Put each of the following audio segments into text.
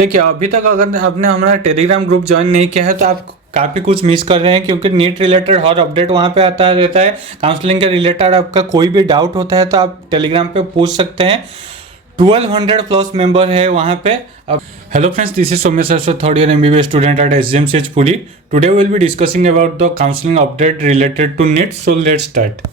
देखिए, अभी तक अगर आपने हमारा टेलीग्राम ग्रुप ज्वाइन नहीं किया है तो आप काफ़ी कुछ मिस कर रहे हैं, क्योंकि नीट रिलेटेड हर अपडेट वहाँ पे आता रहता है। काउंसलिंग के रिलेटेड आपका कोई भी डाउट होता है तो आप टेलीग्राम पे पूछ सकते हैं। 1200 प्लस मेंबर है वहाँ पे। अब hello friends, this is Saumya Saraswat, third year MBBS student at SGMCH Puri. Today we will be discussing about the counselling update related to NEET. So let's start.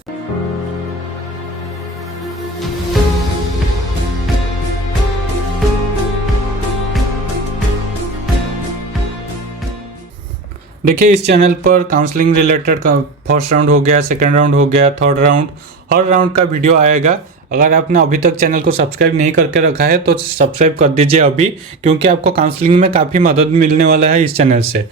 देखिए, इस चैनल पर काउंसलिंग रिलेटेड का फर्स्ट राउंड हो गया, सेकंड राउंड हो गया, third round, हर round का वीडियो आएगा। अगर आपने अभी तक चैनल को सब्सक्राइब नहीं करके रखा है तो सब्सक्राइब कर दीजिए अभी, क्योंकि आपको काउंसलिंग में काफ़ी मदद मिलने वाला है इस चैनल से।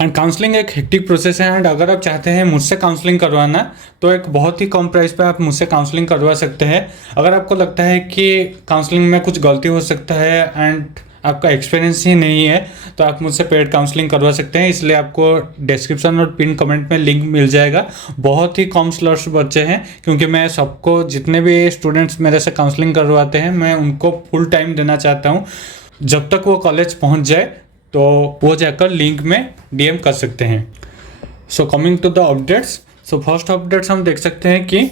एंड काउंसलिंग एक हेक्टिक प्रोसेस है, एंड अगर आप चाहते हैं मुझसे काउंसलिंग करवाना तो एक बहुत ही कम प्राइस पे आप मुझसे काउंसलिंग करवा सकते हैं। अगर आपको लगता है कि काउंसलिंग में कुछ गलती हो सकता है एंड आपका एक्सपीरियंस ही नहीं है तो आप मुझसे पेड काउंसलिंग करवा सकते हैं। इसलिए आपको डिस्क्रिप्शन और पिन कमेंट में लिंक मिल जाएगा। बहुत ही कम स्लॉट्स बचे हैं, क्योंकि मैं सबको, जितने भी स्टूडेंट्स मेरे से काउंसलिंग करवाते हैं, मैं उनको फुल टाइम देना चाहता हूँ। जब तक वो कॉलेज पहुँच जाए तो वो जाकर लिंक में DM कर सकते हैं। So coming to the updates. So first updates हम देख सकते हैं कि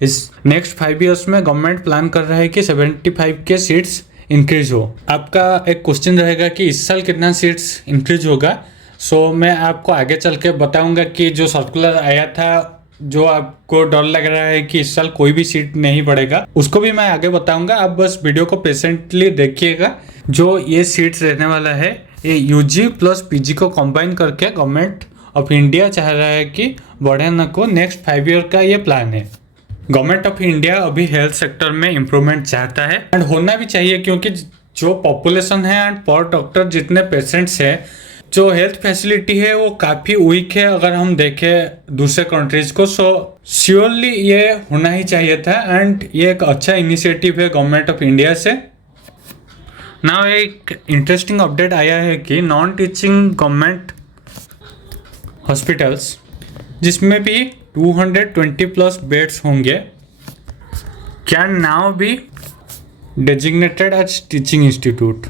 इस नेक्स्ट 5 ईयर्स में गवर्नमेंट प्लान कर रहा है कि 75 के सीट्स इंक्रीज हो। आपका एक क्वेश्चन रहेगा कि इस साल कितना सीट्स इंक्रीज होगा। सो मैं आपको आगे चल के बताऊंगा कि जो सर्कुलर आया था, जो आपको डर लग रहा है कि इस साल कोई भी सीट नहीं बढ़ेगा, उसको भी मैं आगे बताऊंगा। आप बस वीडियो को पेशेंटली देखिएगा। जो ये सीट्स रहने वाला है, ये UG प्लस PG को कंबाइन करके गवर्नमेंट ऑफ इंडिया चाह रहा है कि बढ़ाने को। नेक्स्ट 5 ईयर का ये प्लान है। गवर्नमेंट ऑफ इंडिया अभी हेल्थ सेक्टर में इम्प्रूवमेंट चाहता है, एंड होना भी चाहिए, क्योंकि जो पॉपुलेशन है एंड पर डॉक्टर जितने पेशेंट्स हैं, जो हेल्थ फैसिलिटी है वो काफ़ी वीक है अगर हम देखें दूसरे कंट्रीज को। सो श्योरली ये होना ही चाहिए था, एंड ये एक अच्छा इनिशिएटिव है गवर्नमेंट ऑफ इंडिया से। नाउ एक इंटरेस्टिंग अपडेट आया है कि नॉन टीचिंग गवर्नमेंट हॉस्पिटल्स, जिसमें भी 220 प्लस बेड्स होंगे, can now be designated as teaching institute.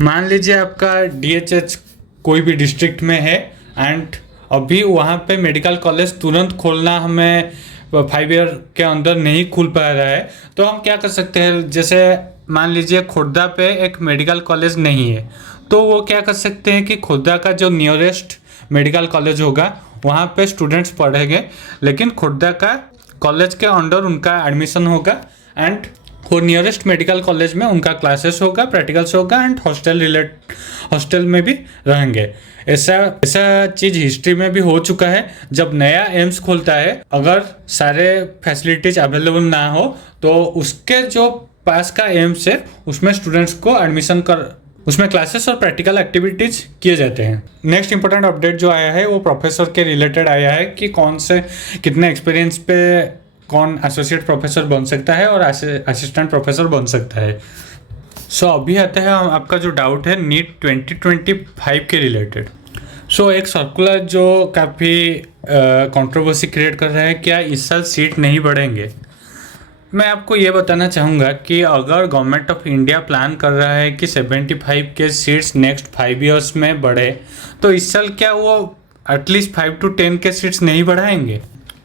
मान लीजिए आपका DHH कोई भी डिस्ट्रिक्ट में है एंड अभी वहाँ पे मेडिकल कॉलेज तुरंत खोलना हमें 5 ईयर के अंदर नहीं खुल पा रहा है, तो हम क्या कर सकते हैं। जैसे मान लीजिए खुर्दा पे एक मेडिकल कॉलेज नहीं है, तो वो क्या कर सकते हैं कि खुर्दा का जो नियरेस्ट मेडिकल कॉलेज होगा वहाँ पे स्टूडेंट्स पढ़ेंगे, लेकिन खुर्दा का कॉलेज के अंडर उनका एडमिशन होगा, एंड वो नियरेस्ट मेडिकल कॉलेज में उनका क्लासेस होगा, प्रैक्टिकल्स होगा, एंड हॉस्टल में भी रहेंगे। ऐसा चीज़ हिस्ट्री में भी हो चुका है। जब नया एम्स खोलता है, अगर सारे फैसिलिटीज अवेलेबल ना हो तो उसके जो पास का एम्स है उसमें स्टूडेंट्स को एडमिशन कर, उसमें क्लासेस और प्रैक्टिकल एक्टिविटीज किए जाते हैं। नेक्स्ट इंपॉर्टेंट अपडेट जो आया है वो प्रोफेसर के रिलेटेड आया है कि कौन से कितने एक्सपीरियंस पे कौन एसोसिएट प्रोफेसर बन सकता है और असिस्टेंट प्रोफेसर बन सकता है। सो अभी आता है आपका जो डाउट है नीट 2025 के रिलेटेड। सो एक सर्कुलर जो काफ़ी कंट्रोवर्सी क्रिएट कर रहा है, क्या इस साल सीट नहीं बढ़ेंगे। मैं आपको ये बताना चाहूँगा कि अगर गवर्नमेंट ऑफ इंडिया प्लान कर रहा है कि 75 के सीट्स नेक्स्ट 5 ईयर्स में बढ़े, तो इस साल क्या वो एटलीस्ट 5 to 10 के सीट्स नहीं बढ़ाएंगे।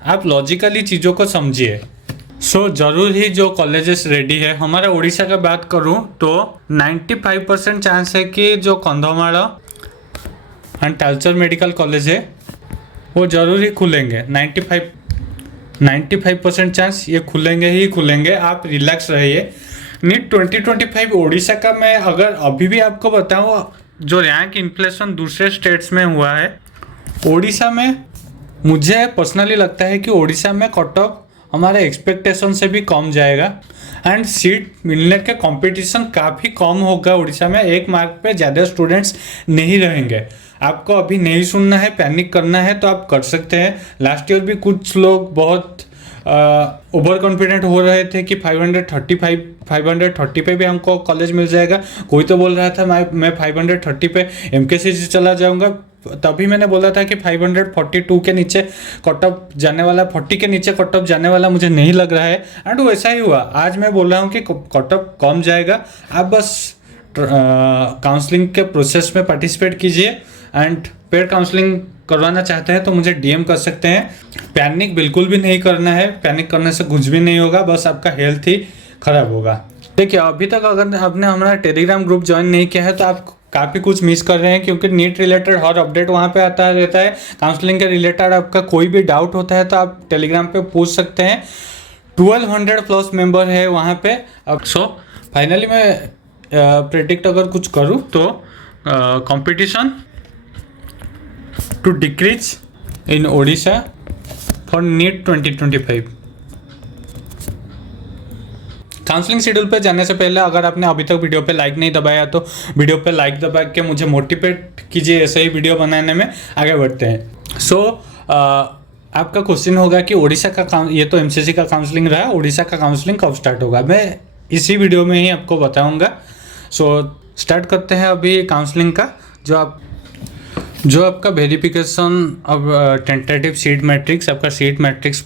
आप लॉजिकली चीज़ों को समझिए। सो जरूर ही जो कॉलेजेस रेडी है, हमारा उड़ीसा का बात करूँ तो 95% चांस है कि जो Kandhamal and Talcher medical college है वो जरूर ही खुलेंगे। 95% चांस ये खुलेंगे ही खुलेंगे। आप रिलैक्स रहिए। नीट 2025 उड़ीसा का मैं अगर अभी भी आपको बताऊँ, जो रैंक इन्फ्लेशन दूसरे स्टेट्स में हुआ है, उड़ीसा में मुझे पर्सनली लगता है कि उड़ीसा में कट ऑफ हमारे एक्सपेक्टेशन से भी कम जाएगा, एंड सीट मिलने के कंपटीशन काफ़ी कम होगा उड़ीसा में। 1 मार्क पे ज़्यादा स्टूडेंट्स नहीं रहेंगे। आपको अभी नहीं सुनना है, पैनिक करना है तो आप कर सकते हैं। लास्ट ईयर भी कुछ लोग बहुत ओवर कॉन्फिडेंट हो रहे थे कि 530 पे भी हमको कॉलेज मिल जाएगा। कोई तो बोल रहा था मैं 530 पे MKC से चला जाऊंगा। तभी मैंने बोला था कि 542 के नीचे कट ऑफ जाने वाला, 40 के नीचे कट ऑफ जाने वाला मुझे नहीं लग रहा है, एंड वैसा ही हुआ। आज मैं बोल रहा हूँ कि कट ऑफ कम जाएगा। आप बस काउंसलिंग के प्रोसेस में पार्टिसिपेट कीजिए। एंड पेड काउंसलिंग करवाना चाहते हैं तो मुझे डीएम कर सकते हैं। पैनिक बिल्कुल भी नहीं करना है, पैनिक करने से कुछ भी नहीं होगा, बस आपका हेल्थ ही खराब होगा। देखिए, अभी तक अगर आपने हमारा टेलीग्राम ग्रुप ज्वाइन नहीं किया है तो आप काफ़ी कुछ मिस कर रहे हैं, क्योंकि नीट रिलेटेड हर अपडेट वहाँ पे आता रहता है। काउंसलिंग के रिलेटेड आपका कोई भी डाउट होता है तो आप टेलीग्राम पे पूछ सकते हैं। 1200 प्लस मेंबर है वहाँ पे। अब सो फाइनली मैं प्रेडिक्ट अगर कुछ करूँ तो competition to decrease in Odisha for NEET 2025। Counselling schedule पे जाने से पहले अगर आपने अभी तक वीडियो पे लाइक नहीं दबाया तो वीडियो पे लाइक दबा के मुझे मोटिवेट कीजिए ऐसे ही वीडियो बनाने में आगे बढ़ते हैं। सो आपका क्वेश्चन होगा कि ओडिशा का ये तो एमसीसी का काउंसलिंग रहा, ओडिशा का काउंसलिंग कब स्टार्ट होगा, मैं इसी वीडियो में ही आपको बताऊंगा। सो स्टार्ट करते हैं अभी काउंसलिंग का। जो आपका वेरिफिकेशन अब टेंटेटिव सीट मैट्रिक्स, आपका सीट मैट्रिक्स,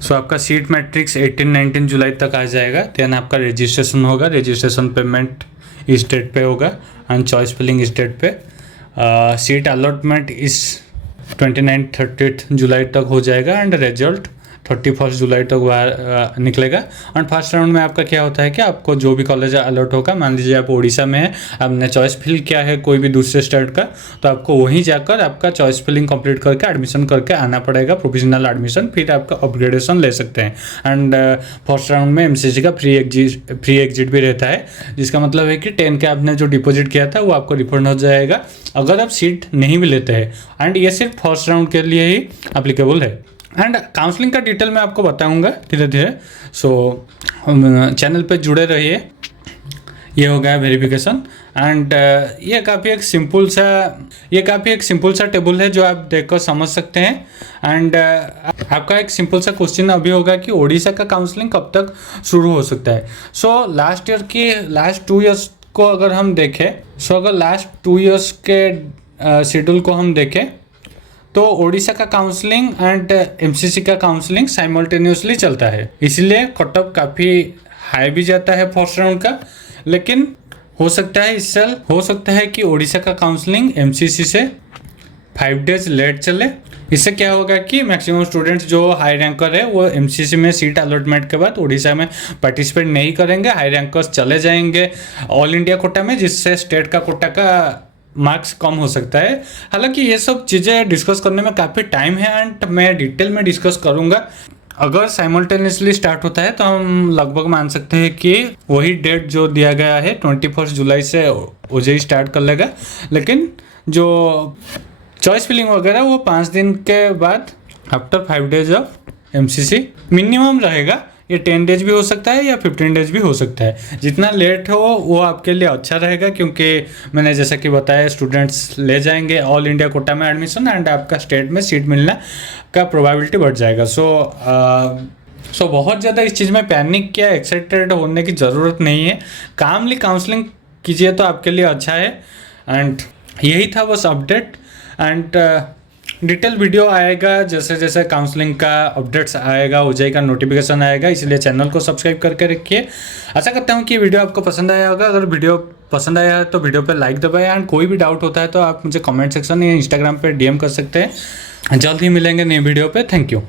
सो आपका सीट मैट्रिक्स 18-19 जुलाई तक आ जाएगा। देन आपका रजिस्ट्रेशन होगा, रजिस्ट्रेशन पेमेंट इस डेट पे होगा एंड चॉइस फिलिंग इस डेट पे। सीट अलॉटमेंट इस 29-30 जुलाई तक हो जाएगा एंड रिजल्ट 31 जुलाई तक बाहर निकलेगा। और फर्स्ट राउंड में आपका क्या होता है कि आपको जो भी कॉलेज अलॉट होगा, मान लीजिए आप उड़ीसा में है, आपने चॉइस फिल किया है कोई भी दूसरे स्टेट का, तो आपको वहीं जाकर आपका चॉइस फिलिंग कंप्लीट करके एडमिशन करके आना पड़ेगा, प्रोविजनल एडमिशन, फिर आपका अपग्रेडेशन ले सकते हैं। एंड फर्स्ट राउंड में एमसीसी का फ्री एग्जिट भी रहता है, जिसका मतलब है कि 10 के आपने जो डिपॉजिट किया था वो आपको रिफंड हो जाएगा अगर आप सीट नहीं भी लेते हैं। एंड ये सिर्फ फर्स्ट राउंड के लिए ही एप्लीकेबल है। एंड काउंसलिंग का डिटेल मैं आपको बताऊंगा धीरे धीरे। सो चैनल पे जुड़े रहिए। ये हो गया वेरिफिकेशन एंड ये काफ़ी एक सिंपल सा टेबल है जो आप देखकर समझ सकते हैं। एंड आपका एक सिंपल सा क्वेश्चन अभी होगा कि ओडिशा का काउंसलिंग कब तक शुरू हो सकता है। सो लास्ट 2 ईयर्स को अगर हम देखें, अगर लास्ट 2 ईयर्स के शेड्यूल को हम देखें तो ओडिशा का काउंसलिंग एंड एमसीसी का काउंसलिंग साइमल्टेनियसली चलता है, इसलिए कट ऑफ काफ़ी हाई भी जाता है फर्स्ट राउंड का। लेकिन हो सकता है कि ओडिशा का काउंसलिंग एमसीसी से 5 डेज लेट चले। इससे क्या होगा कि मैक्सिमम स्टूडेंट्स जो हाई रैंकर है वो एमसीसी में सीट अलॉटमेंट के बाद ओडिशा में पार्टिसिपेट नहीं करेंगे, हाई रैंकर्स चले जाएंगे ऑल इंडिया कोटा में, जिससे स्टेट का कोटा का मार्क्स कम हो सकता है। हालांकि ये सब चीज़ें डिस्कस करने में काफ़ी टाइम है एंड मैं डिटेल में डिस्कस करूँगा। अगर साइमल्टेनियसली स्टार्ट होता है तो हम लगभग मान सकते हैं कि वही डेट जो दिया गया है 21 जुलाई से ओजेई स्टार्ट कर लेगा। लेकिन जो चॉइस फिलिंग वगैरह वो 5 दिन के बाद after 5 days of MCC minimum रहेगा। ये 10 डेज भी हो सकता है या 15 डेज भी हो सकता है। जितना लेट हो वो आपके लिए अच्छा रहेगा, क्योंकि मैंने जैसा कि बताया स्टूडेंट्स ले जाएंगे ऑल इंडिया कोटा में एडमिशन एंड आपका स्टेट में सीट मिलने का प्रोबेबिलिटी बढ़ जाएगा। सो बहुत ज़्यादा इस चीज़ में पैनिक या एक्साइटेड होने की ज़रूरत नहीं है। कामली काउंसलिंग कीजिए तो आपके लिए अच्छा है। एंड यही था बस अपडेट। एंड डिटेल वीडियो आएगा जैसे जैसे काउंसलिंग का अपडेट्स आएगा, ओजेई का नोटिफिकेशन आएगा, इसलिए चैनल को सब्सक्राइब करके रखिए। आशा करता हूँ कि ये वीडियो आपको पसंद आया होगा। अगर वीडियो पसंद आया है तो वीडियो पे लाइक दबाएं एंड कोई भी डाउट होता है तो आप मुझे कमेंट सेक्शन या इंस्टाग्राम पे डीएम कर सकते हैं। जल्द ही मिलेंगे नई वीडियो पे। Thank you.